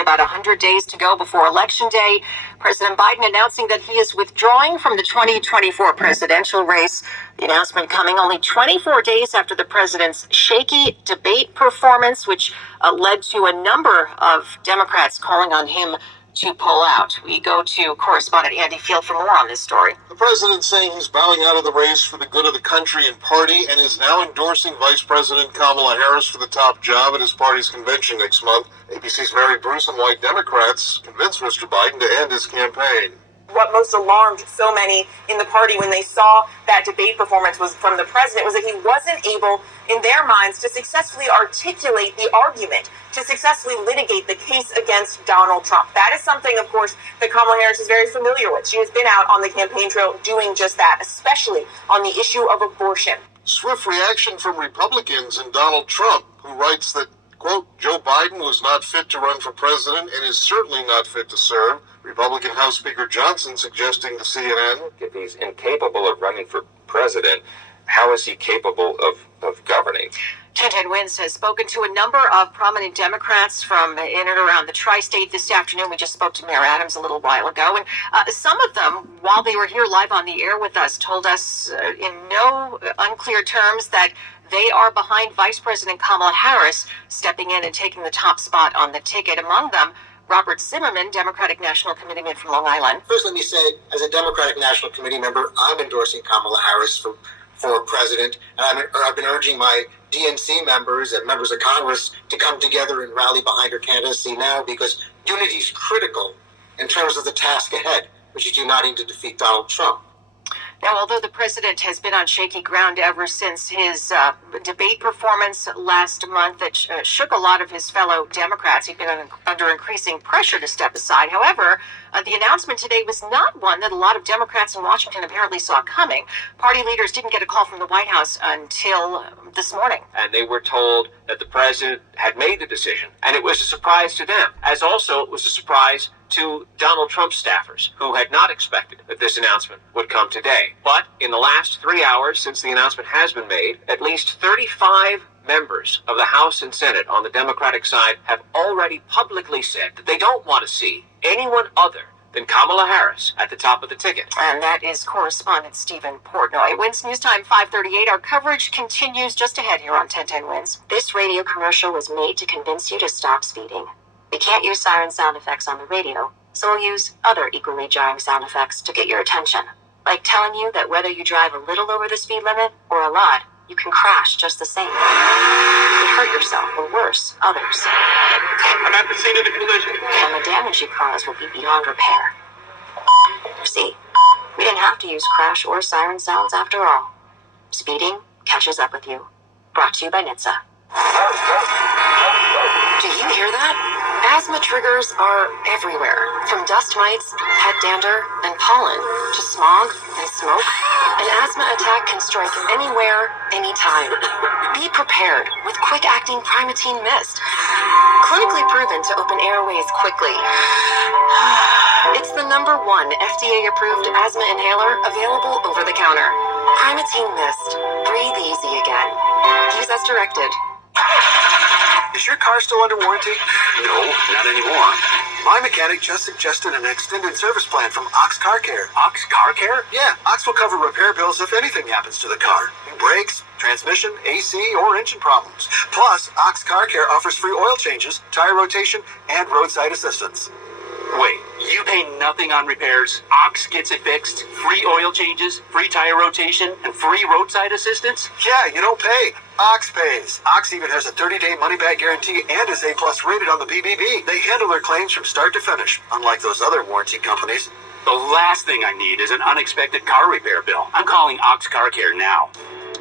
About 100 days to go before Election Day. President Biden announcing that he is withdrawing from the 2024 presidential race. The announcement coming only 24 days after the president's shaky debate performance, which led to a number of Democrats calling on him to pull out. We go to correspondent Andy Field for more on this story. The president saying he's bowing out of the race for the good of the country and party and is now endorsing Vice President Kamala Harris for the top job at his party's convention next month. ABC's Mary Bruce and white Democrats convinced Mr. Biden to end his campaign. What most alarmed so many in the party when they saw that debate performance was from the president was that he wasn't able, in their minds, to successfully articulate the argument, to successfully litigate the case against Donald Trump. That is something, of course, that Kamala Harris is very familiar with. She has been out on the campaign trail doing just that, especially on the issue of abortion. Swift reaction from Republicans and Donald Trump, who writes that, quote, Joe Biden was not fit to run for president and is certainly not fit to serve. Republican House Speaker Johnson suggesting to CNN, if he's incapable of running for president, how is he capable of governing? 1010 Wins has spoken to a number of prominent Democrats from in and around the tri-state this afternoon. We just spoke to Mayor Adams a little while ago. And some of them, while they were here live on the air with us, told us in no unclear terms that they are behind Vice President Kamala Harris stepping in and taking the top spot on the ticket. Among them, Robert Zimmerman, Democratic National Committeeman from Long Island. First, let me say, as a Democratic National Committee member, I'm endorsing Kamala Harris for president. And I've been urging my DNC members and members of Congress to come together and rally behind her candidacy now, because unity is critical in terms of the task ahead, which is uniting to defeat Donald Trump. Now, although the president has been on shaky ground ever since his debate performance last month that shook a lot of his fellow Democrats, he's been under increasing pressure to step aside. However, the announcement today was not one that a lot of Democrats in Washington apparently saw coming. Party leaders didn't get a call from the White House until this morning. And they were told that the president had made the decision, and it was a surprise to them, as also it was a surprise to Donald Trump's staffers, who had not expected that this announcement would come today. But in the last 3 hours since the announcement has been made, at least 35 members of the House and Senate on the Democratic side have already publicly said that they don't want to see anyone other than Kamala Harris at the top of the ticket. And that is correspondent Stephen Portnoy. Wins News Time 538. Our coverage continues just ahead here on 1010 Wins. This radio commercial was made to convince you to stop speeding. We can't use siren sound effects on the radio, so we'll use other equally jarring sound effects to get your attention. Like telling you that whether you drive a little over the speed limit or a lot, you can crash just the same. You can hurt yourself, or worse, others. I'm at the scene of the collision. And the damage you cause will be beyond repair. See, we didn't have to use crash or siren sounds after all. Speeding catches up with you. Brought to you by NHTSA. Do you hear that? Asthma triggers are everywhere, from dust mites, head dander, and pollen, to smog and smoke. An asthma attack can strike anywhere, anytime. Be prepared with quick-acting Primatene Mist. Clinically proven to open airways quickly. It's the #1 FDA-approved asthma inhaler available over the counter. Primatene Mist. Breathe easy again. Use as directed. Is your car still under warranty? No, not anymore. My mechanic just suggested an extended service plan from Ox Car Care. Ox Car Care? Yeah, Ox will cover repair bills if anything happens to the car. New brakes, transmission, AC, or engine problems. Plus, Ox Car Care offers free oil changes, tire rotation, and roadside assistance. Wait, you pay nothing on repairs, Ox gets it fixed, free oil changes, free tire rotation, and free roadside assistance? Yeah, you don't pay. Ox pays. Ox even has a 30-day money-back guarantee and is A+ rated on the BBB. They handle their claims from start to finish, unlike those other warranty companies. The last thing I need is an unexpected car repair bill. I'm calling Ox Car Care now.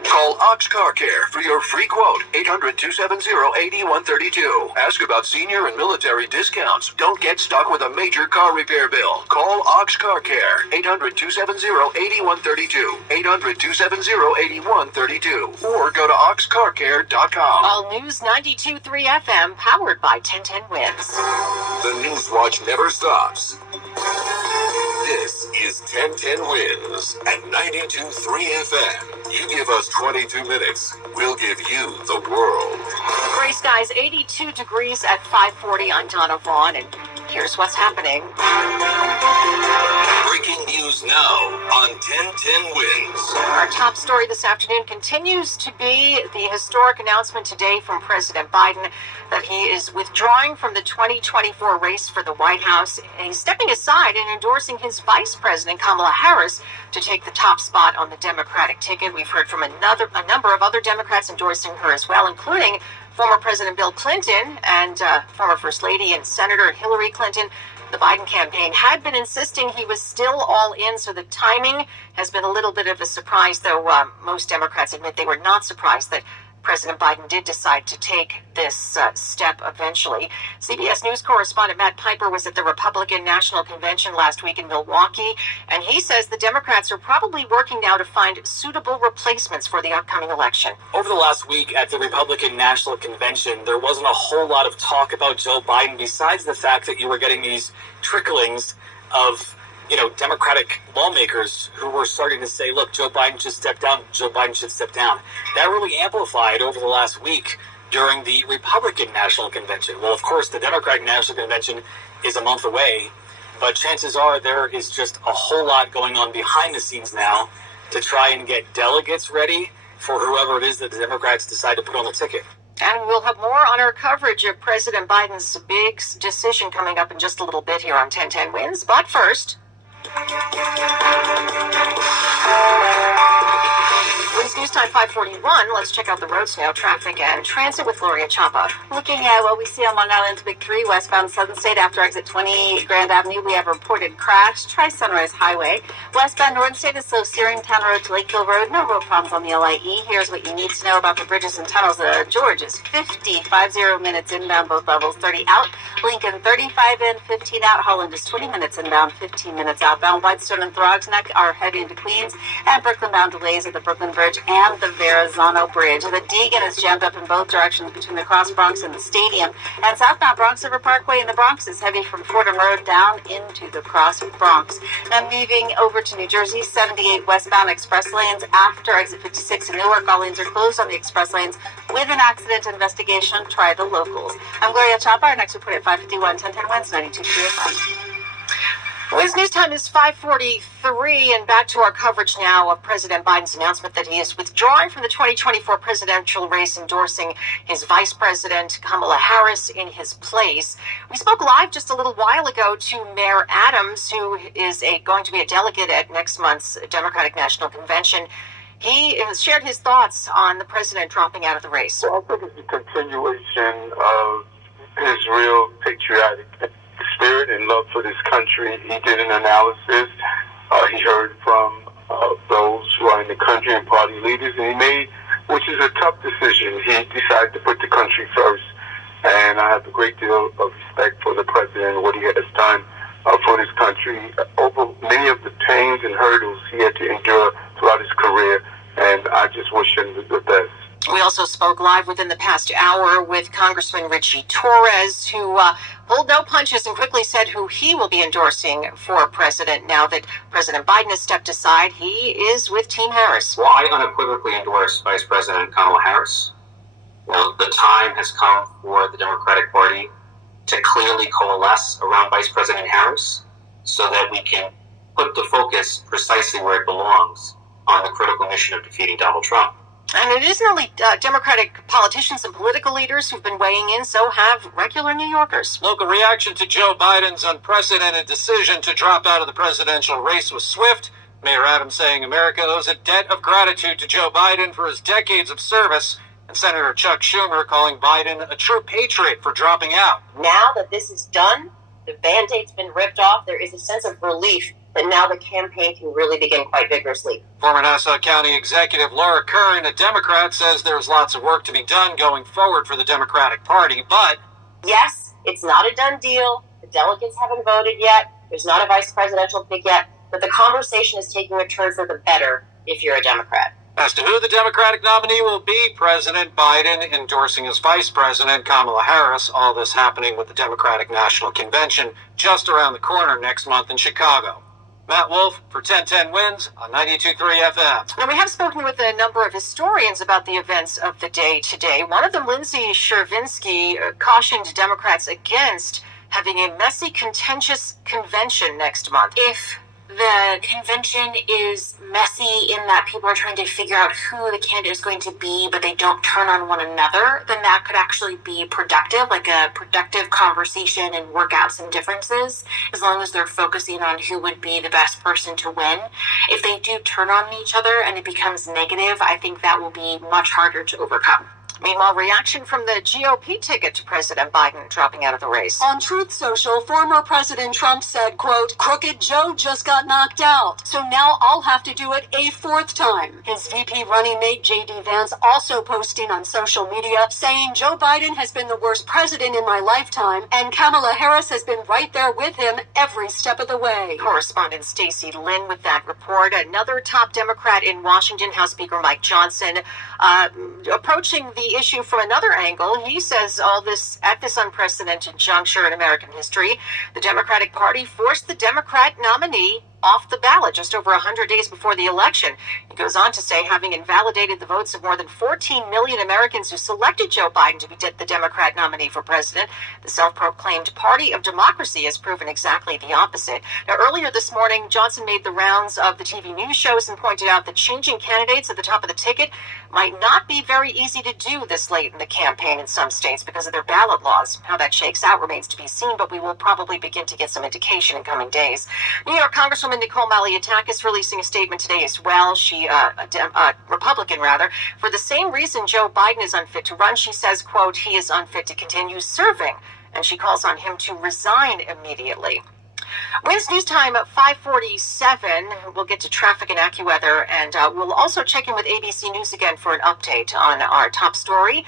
Call Ox Car Care for your free quote, 800-270-8132. Ask about senior and military discounts. Don't get stuck with a major car repair bill. Call Ox Car Care, 800-270-8132, 800-270-8132, or go to oxcarcare.com. All News 92.3 FM, powered by 1010 Wins. The News Watch never stops. This is 1010 Wins at 92.3 FM. You give us 22 minutes, we'll give you the world. Gray skies, 82 degrees at 5:40. I'm Donna Vaughn, and here's what's happening. Breaking news now on 1010 Wins. Our top story this afternoon continues to be the historic announcement today from President Biden that he is withdrawing from the 2024 race for the White House. He's stepping aside and endorsing his vice president, Kamala Harris, to take the top spot on the Democratic ticket. We've heard from a number of other Democrats endorsing her as well, including former President Bill Clinton and former First Lady and Senator Hillary Clinton. The Biden campaign had been insisting he was still all in, so the timing has been a little bit of a surprise, though most Democrats admit they were not surprised that President Biden did decide to take this step eventually. CBS News correspondent Matt Piper was at the Republican National Convention last week in Milwaukee, and he says the Democrats are probably working now to find suitable replacements for the upcoming election. Over the last week at the Republican National Convention, there wasn't a whole lot of talk about Joe Biden besides the fact that you were getting these tricklings of Democratic lawmakers who were starting to say, look, Joe Biden should step down. Joe Biden should step down. That really amplified over the last week during the Republican National Convention. Well, of course, the Democratic National Convention is a month away, but chances are there is just a whole lot going on behind the scenes now to try and get delegates ready for whoever it is that the Democrats decide to put on the ticket. And we'll have more on our coverage of President Biden's big decision coming up in just a little bit here on 1010 Wins. But first, Wins News Time 5:41. Let's check out the roads now. Traffic and transit with Gloria Champa. Looking at what we see on Long Island's Big 3, westbound Southern State after exit 20 Grand Avenue, we have a reported crash. Try Sunrise Highway. Westbound Northern State is slow steering Town Road to Lakeville Road. No road problems on the LIE. Here's what you need to know about the bridges and tunnels. George is 50 minutes inbound, both levels, 30 out. Lincoln 35 in, 15 out. Holland is 20 minutes inbound, 15 minutes outbound. Whitestone and Throgs Neck are heavy into Queens, and Brooklyn bound delays at the Brooklyn Bridge and the Verrazano Bridge. The Deegan is jammed up in both directions between the Cross Bronx and the Stadium, and southbound Bronx River Parkway in the Bronx is heavy from Fordham Road down into the Cross Bronx. Now moving over to New Jersey, 78 westbound express lanes after exit 56 in Newark. All lanes are closed on the express lanes with an accident investigation. Try the locals. I'm Gloria Chapa. Our next report at 5:51, 1010 Wins, 92.3 FM. Wiz News Time is 5:43, and back to our coverage now of President Biden's announcement that he is withdrawing from the 2024 presidential race, endorsing his vice president, Kamala Harris, in his place. We spoke live just a little while ago to Mayor Adams, who is going to be a delegate at next month's Democratic National Convention. He has shared his thoughts on the president dropping out of the race. Well, I think it's a continuation of his real patriotic spirit and love for this country. He did an analysis. He heard from those who are in the country and party leaders, and he made, which is a tough decision. He decided to put the country first, and I have a great deal of respect for the president and what he has done for this country. Over many of the pains and hurdles he had to endure throughout his career, and I just wish him the best. We also spoke live within the past hour with Congressman Richie Torres, who pulled no punches and quickly said who he will be endorsing for president now that President Biden has stepped aside. He is with Team Harris. Well, I unequivocally endorse Vice President Kamala Harris. The time has come for the Democratic Party to clearly coalesce around Vice President Harris so that we can put the focus precisely where it belongs on the critical mission of defeating Donald Trump. And it isn't only Democratic politicians and political leaders who've been weighing in, so have regular New Yorkers. Local reaction to Joe Biden's unprecedented decision to drop out of the presidential race was swift. Mayor Adams saying America owes a debt of gratitude to Joe Biden for his decades of service, and Senator Chuck Schumer calling Biden a true patriot for dropping out. Now that this is done, the Band-Aid's been ripped off, there is a sense of relief that now the campaign can really begin quite vigorously. Former Nassau County Executive Laura Curran, a Democrat, says there's lots of work to be done going forward for the Democratic Party, but... Yes, it's not a done deal. The delegates haven't voted yet. There's not a vice presidential pick yet. But the conversation is taking a turn for the better if you're a Democrat. As to who the Democratic nominee will be, President Biden endorsing his vice president, Kamala Harris, all this happening with the Democratic National Convention just around the corner next month in Chicago. Matt Wolf for 1010 Wins on 92.3 FM. Now, we have spoken with a number of historians about the events of the day today. One of them, Lindsay Chervinsky, cautioned Democrats against having a messy, contentious convention next month. If the convention is messy in that people are trying to figure out who the candidate is going to be, but they don't turn on one another, then that could actually be productive, like a productive conversation and work out some differences, as long as they're focusing on who would be the best person to win. If they do turn on each other and it becomes negative, I think that will be much harder to overcome. Meanwhile, reaction from the GOP ticket to President Biden dropping out of the race. On Truth Social, former President Trump said, quote, "Crooked Joe just got knocked out, so now I'll have to do it a fourth time." His VP running mate, J.D. Vance, also posting on social media, saying Joe Biden has been the worst president in my lifetime, and Kamala Harris has been right there with him every step of the way. Correspondent Stacey Lynn with that report. Another top Democrat in Washington, House Speaker Mike Johnson, approaching the issue from another angle. He says all this at this unprecedented juncture in American history, the Democratic Party forced the Democrat nominee off the ballot just over 100 days before the election. He goes on to say, having invalidated the votes of more than 14 million Americans who selected Joe Biden to be the Democrat nominee for president, the self-proclaimed Party of Democracy has proven exactly the opposite. Now, earlier this morning, Johnson made the rounds of the TV news shows and pointed out that changing candidates at the top of the ticket might not be very easy to do this late in the campaign in some states because of their ballot laws. How that shakes out remains to be seen, but we will probably begin to get some indication in coming days. New York Congresswoman Nicole Malliotakis releasing a statement today as well. She, a Republican rather, for the same reason Joe Biden is unfit to run. She says, quote, "He is unfit to continue serving," and she calls on him to resign immediately. Wins News Time at 5:47. We'll get to traffic and AccuWeather, and we'll also check in with ABC News again for an update on our top story.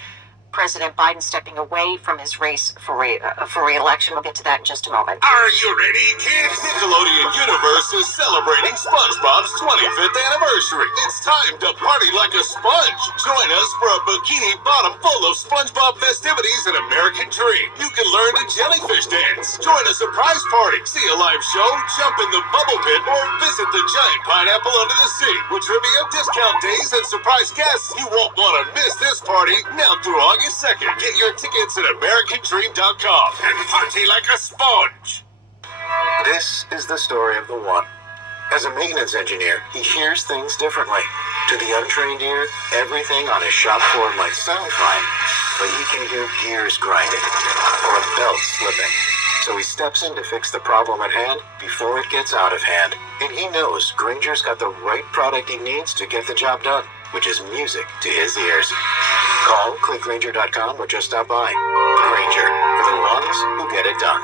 President Biden stepping away from his race for re-election. We'll get to that in just a moment. Are you ready, kids? Nickelodeon Universe is celebrating SpongeBob's 25th anniversary. It's time to party like a sponge. Join us for a bikini bottom full of SpongeBob festivities and American Dream. You can learn to jellyfish dance, join a surprise party, see a live show, jump in the bubble pit, or visit the giant pineapple under the sea. With trivia, discount days, and surprise guests, you won't want to miss this party now through August 2nd. Get your tickets at AmericanDream.com and party like a sponge. This is the story of the one. As a maintenance engineer, he hears things differently. To the untrained ear, everything on his shop floor might sound fine, but he can hear gears grinding or a belt slipping. So he steps in to fix the problem at hand before it gets out of hand. And he knows Granger's got the right product he needs to get the job done, which is music to his ears. Call, click Granger.com, or just stop by. Granger, for the ones who get it done.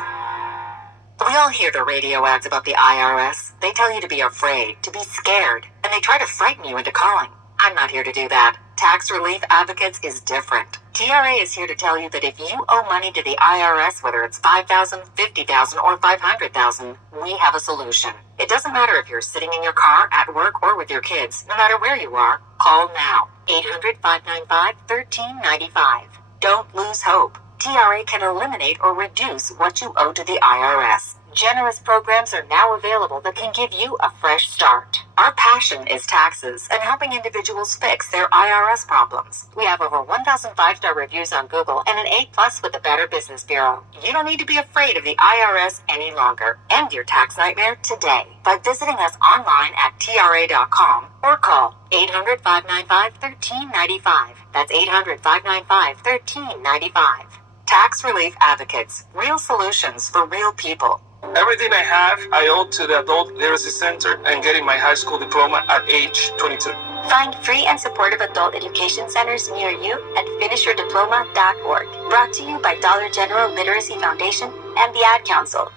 We all hear the radio ads about the IRS. They tell you to be afraid, to be scared, and they try to frighten you into calling. I'm not here to do that. Tax Relief Advocates is different. TRA is here to tell you that if you owe money to the IRS, whether it's $5,000, $50,000, or $500,000, we have a solution. It doesn't matter if you're sitting in your car, at work, or with your kids. No matter where you are, call now. 800-595-1395. Don't lose hope. TRA can eliminate or reduce what you owe to the IRS. Generous programs are now available that can give you a fresh start. Our passion is taxes and helping individuals fix their IRS problems. We have over 1,000 5-star reviews on Google and an A+ with the Better Business Bureau. You don't need to be afraid of the IRS any longer. End your tax nightmare today by visiting us online at TRA.com or call 800-595-1395. That's 800-595-1395. Tax Relief Advocates. Real solutions for real people. Everything I have, I owe to the Adult Literacy Center and getting my high school diploma at age 22. Find free and supportive adult education centers near you at finishyourdiploma.org. Brought to you by Dollar General Literacy Foundation and the Ad Council.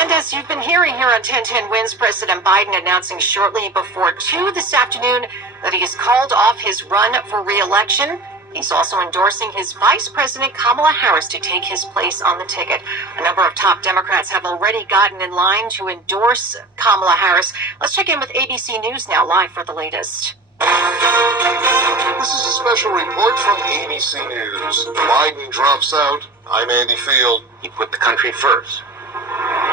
And as you've been hearing here on 1010 Wins, President Biden announcing shortly before 2 this afternoon that he has called off his run for re-election. He's also endorsing his Vice President Kamala Harris to take his place on the ticket. A number of top Democrats have already gotten in line to endorse Kamala Harris. Let's check in with ABC News now, live for the latest. This is a special report from ABC News. Biden drops out I'm Andy Field. He put the country first,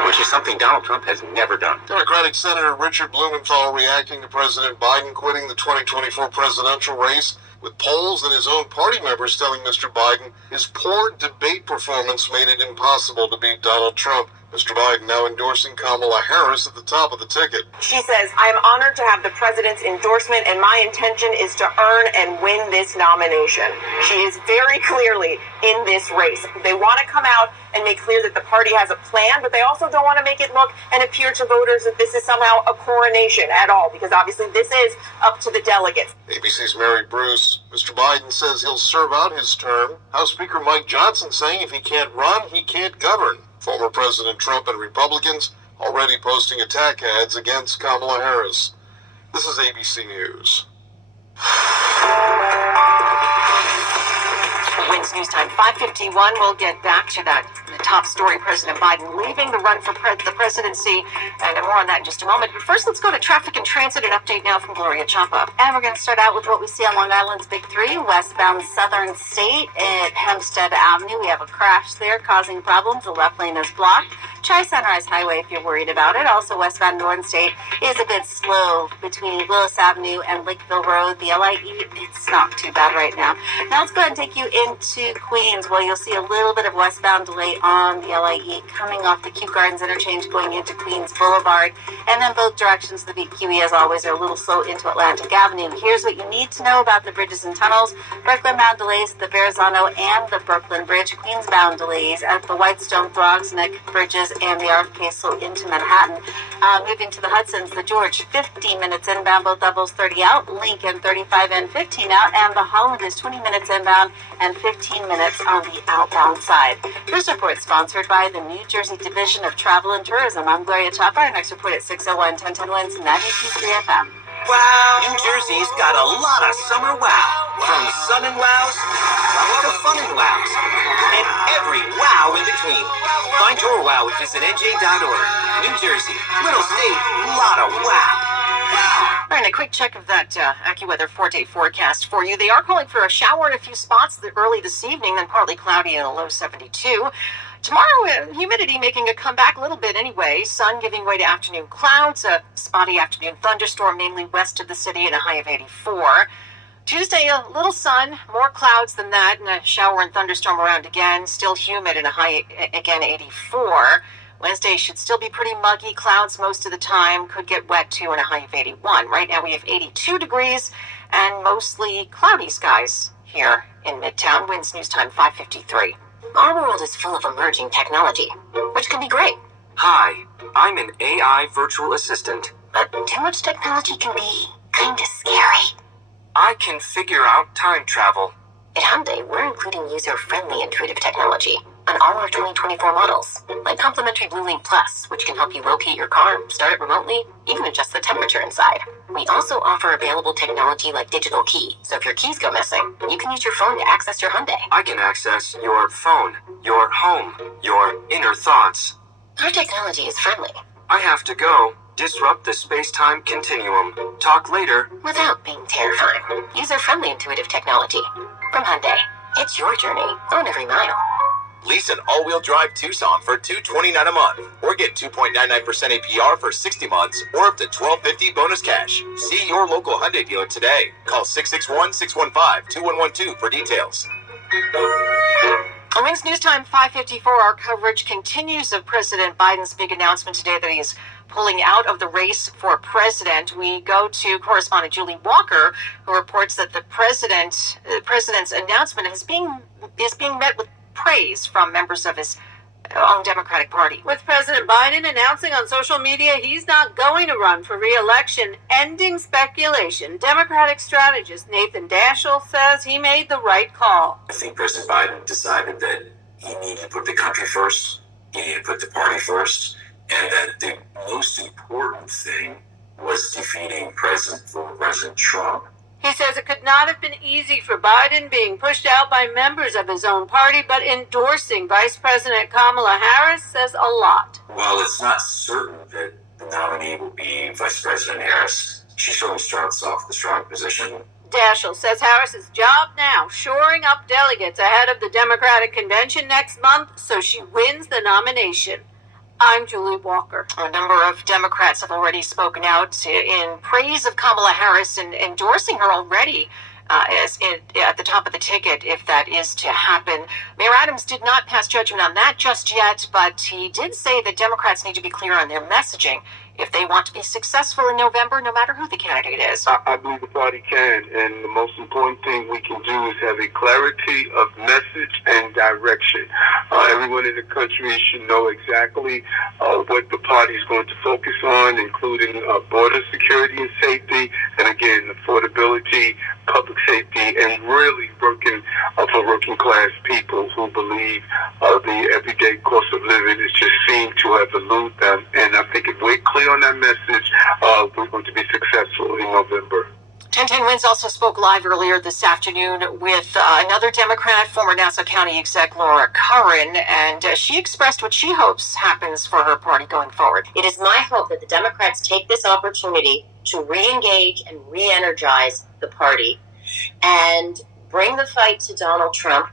which is something Donald Trump has never done. Democratic Senator Richard Blumenthal reacting to President Biden quitting the 2024 presidential race, with polls and his own party members telling Mr. Biden his poor debate performance made it impossible to beat Donald Trump. Mr. Biden now endorsing Kamala Harris at the top of the ticket. She says, I am honored to have the president's endorsement, and my intention is to earn and win this nomination. She is very clearly in this race. They want to come out and make clear that the party has a plan, but they also don't want to make it look and appear to voters that this is somehow a coronation at all, because obviously this is up to the delegates. ABC's Mary Bruce. Mr. Biden says he'll serve out his term. House Speaker Mike Johnson saying if he can't run, he can't govern. Former President Trump and Republicans already posting attack ads against Kamala Harris. This is ABC News. Wins News Time 5:51. We'll get back to that. The top story: President Biden leaving the run for the presidency, and more on that in just a moment. But first, let's go to traffic and transit. An update now from Gloria Chapa. And we're going to start out with what we see on Long Island's Big Three, westbound Southern State at Hempstead Avenue. We have a crash there causing problems. The left lane is blocked. Try Sunrise Highway if you're worried about it. Also, westbound Northern State is a bit slow between Willis Avenue and Lakeville Road. The LIE, it's not too bad right now. Now let's go ahead and take you into Queens, where you'll see a little bit of westbound delay on the LIE coming off the Kew Gardens interchange going into Queens Boulevard. And then both directions, the BQE, as always, are a little slow into Atlantic Avenue. Here's what you need to know about the bridges and tunnels. Brooklyn-bound delays at the Verrazano and the Brooklyn Bridge. Queens-bound delays at the Whitestone, Throgsneck Bridges and the RFK slow into Manhattan. Moving to the Hudson's, the George, 15 minutes inbound, both levels 30 out. Lincoln, 35 and 15 out. And the Holland is 20 minutes inbound and 15 minutes on the outbound side. This report is sponsored by the New Jersey Division of Travel and Tourism. I'm Gloria Chapa. Our next report at 6:01, 1010 wins, 92.3 FM. Wow! New Jersey's got a lot of summer wow. From sun and wows to fun and wows. And every wow in between. Find your wow at visitnj.org. New Jersey, little state, lot of wow. All right, a quick check of that AccuWeather 4-day forecast for you. They are calling for a shower in a few spots early this evening, then partly cloudy and a low 72. Tomorrow, humidity making a comeback a little bit anyway. Sun giving way to afternoon clouds, a spotty afternoon thunderstorm mainly west of the city and a high of 84. Tuesday, a little sun, more clouds than that, and a shower and thunderstorm around again. Still humid and a high, again, 84. Wednesday should still be pretty muggy. Clouds most of the time. Could get wet too and a high of 81. Right now we have 82 degrees and mostly cloudy skies here in Midtown. Winds News Time 5:53. Our world is full of emerging technology, which can be great. Hi, I'm an AI virtual assistant. But too much technology can be kind of scary. I can figure out time travel. At Hyundai, we're including user-friendly intuitive technology on all our 2024 models, like complimentary BlueLink Plus, which can help you locate your car, start it remotely, even adjust the temperature inside. We also offer available technology like Digital Key, so if your keys go missing, you can use your phone to access your Hyundai. I can access your phone, your home, your inner thoughts. Our technology is friendly. I have to go. Disrupt the space-time continuum. Talk later. Without being terrifying. User-friendly intuitive technology. From Hyundai. It's your journey. Own every mile. Lease an all-wheel drive Tucson for $229 a month, or get 2.99% APR for 60 months, or up to $1,250 bonus cash. See your local Hyundai dealer today. Call 661-615-2112 for details. On Wings News Time 5:54, our coverage continues of President Biden's big announcement today that he's pulling out of the race for president. We go to correspondent Julie Walker, who reports that the president's announcement is being met with praise from members of his own Democratic Party. With President Biden announcing on social media he's not going to run for re-election, ending speculation, Democratic strategist Nathan Daschle says he made the right call. I think President Biden decided that he needed to put the country first, he needed to put the party first, and that the most important thing was defeating President Trump. He says it could not have been easy for Biden being pushed out by members of his own party, but endorsing Vice President Kamala Harris says a lot. While it's not certain that the nominee will be Vice President Harris, she certainly starts off with a strong position Daschle says Harris's job now, shoring up delegates ahead of the Democratic convention next month so she wins the nomination. I'm Julie Walker. A number of Democrats have already spoken out in praise of Kamala Harris and endorsing her already at the top of the ticket, if that is to happen. Mayor Adams did not pass judgment on that just yet, but he did say that Democrats need to be clear on their messaging if they want to be successful in November, no matter who the candidate is. I believe the party can, and the most important thing we can do is have a clarity of message and direction. Everyone in the country should know exactly what the party is going to focus on, including border security and safety, and again, affordability, public safety, and really working for working class people who believe the everyday cost of living is just seem to have eluded them. And I think if we're clear on that message, we're going to be successful in November. 1010 Wins also spoke live earlier this afternoon with another Democrat, former Nassau County exec Laura Curran, and she expressed what she hopes happens for her party going forward. It is my hope that the Democrats take this opportunity to re-engage and re-energize the party and bring the fight to Donald Trump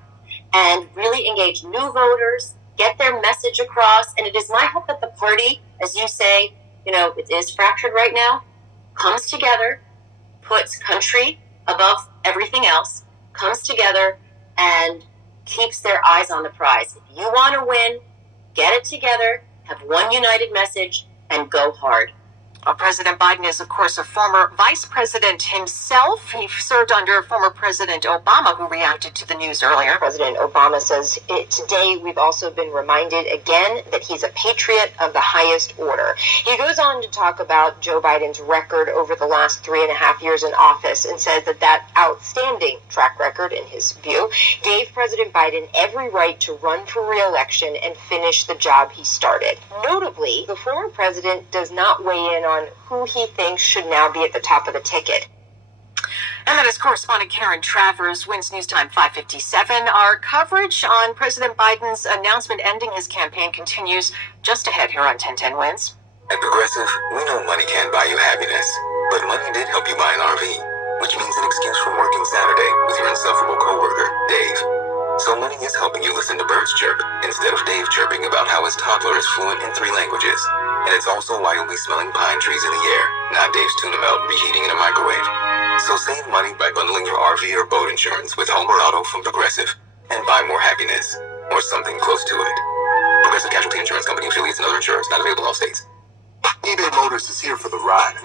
and really engage new voters, get their message across. And it is my hope that the party, as you say, it is fractured right now, comes together, puts country above everything else, comes together and keeps their eyes on the prize. If you want to win, get it together, have one united message, and go hard. President Biden is, of course, a former vice president himself. He served under former President Obama, who reacted to the news earlier. President Obama says today we've also been reminded again that he's a patriot of the highest order. He goes on to talk about Joe Biden's record over the last 3.5 years in office and says that outstanding track record, in his view, gave President Biden every right to run for re-election and finish the job he started. Notably, the former president does not weigh in on who he thinks should now be at the top of the ticket. And that is correspondent Karen Travers, Wins News Time 557. Our coverage on President Biden's announcement ending his campaign continues just ahead here on 1010 Wins. At Progressive, we know money can't buy you happiness, but money did help you buy an RV, which means an excuse from working Saturday with your insufferable coworker, Dave. So money is helping you listen to birds chirp instead of Dave chirping about how his toddler is fluent in 3 languages. And it's also why you'll be smelling pine trees in the air, not Dave's tuna melt reheating in a microwave. So save money by bundling your RV or boat insurance with home or auto from Progressive and buy more happiness, or something close to it. Progressive Casualty Insurance Company affiliates and other insurers, not available in all states. eBay Motors is here for the ride.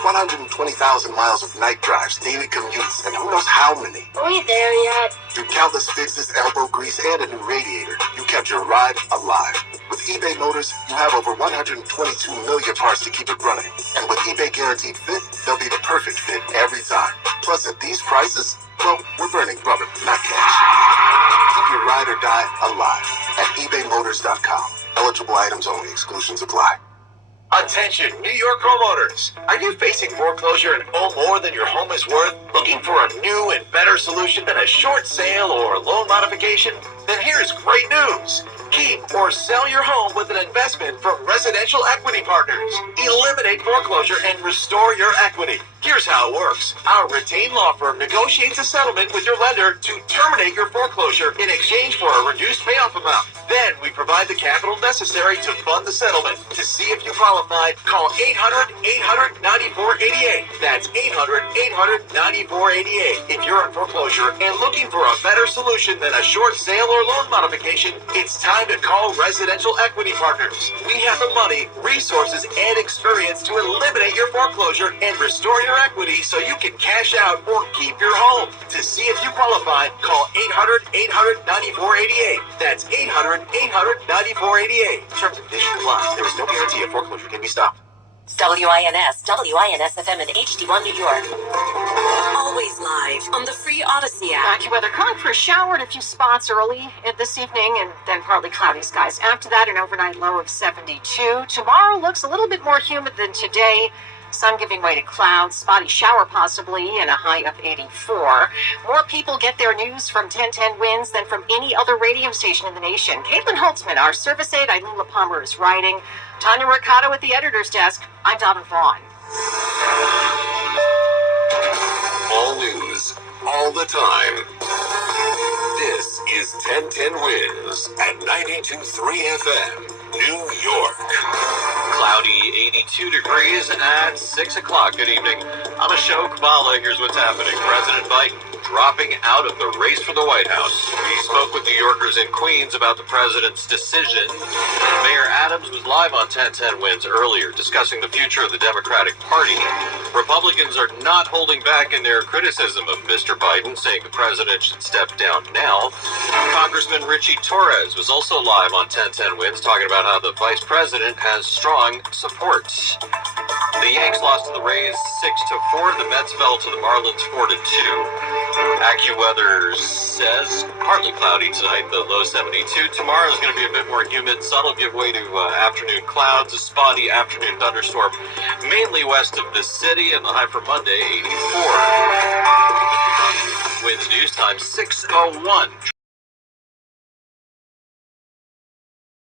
120,000 miles of night drives, daily commutes, and who knows how many. Are we there yet? Through countless fixes, elbow grease, and a new radiator, you kept your ride alive. With eBay Motors, you have over 122 million parts to keep it running. And with eBay Guaranteed Fit, they'll be the perfect fit every time. Plus, at these prices, well, we're burning rubber, not cash. Keep your ride or die alive at ebaymotors.com. Eligible items only. Exclusions apply. Attention, New York homeowners. Are you facing foreclosure and owe more than your home is worth? Looking for a new and better solution than a short sale or loan modification? Then here's great news. Keep or sell your home with an investment from Residential Equity Partners. Eliminate foreclosure and restore your equity. Here's how it works. Our retained law firm negotiates a settlement with your lender to terminate your foreclosure in exchange for a reduced payoff amount. Then we provide the capital necessary to fund the settlement. To see if you qualify, call 800-800-9488. That's 800-800-9488. If you're in foreclosure and looking for a better solution than a short sale or loan modification, it's time to call Residential Equity Partners. We have the money, resources, and experience to eliminate your foreclosure and restore your equity so you can cash out or keep your home. To see if you qualify, call 800-800-9488. That's 800-800-9488. Terms and conditions apply. There is no guarantee a foreclosure can be stopped. WINS FM and HD1 New York. Always live on the free Odyssey app. AccuWeather calling for a shower at a few spots early this evening and then partly cloudy skies. After that, an overnight low of 72. Tomorrow looks a little bit more humid than today. Sun giving way to clouds, spotty shower possibly, and a high of 84. More people get their news from 1010 Wins than from any other radio station in the nation. Caitlin Holtzman, our service aide, Eileen LaPalmer is writing. Tanya Mercado at the editor's desk. I'm Donna Vaughn. All all the time. This is 1010 Wins at 92.3 FM, New York. Cloudy, 82 degrees at 6 o'clock. Good evening. I'm Ashok Bala. Here's what's happening. President Biden dropping out of the race for the White House. We spoke with New Yorkers in Queens about the president's decision. Mayor Adams was live on 1010 Wins earlier discussing the future of the Democratic Party. Republicans are not holding back in their criticism of Mr. Biden, saying the president should step down now. Congressman Richie Torres was also live on 1010 Wins talking about how the vice president has strong support. The Yanks lost to the Rays 6-4. The Mets fell to the Marlins 4-2. AccuWeather says partly cloudy tonight, the low 72. Tomorrow is going to be a bit more humid. Sun will give way to afternoon clouds, a spotty afternoon thunderstorm, mainly west of the city, and the high for Monday, 84. Winds news time 6:01.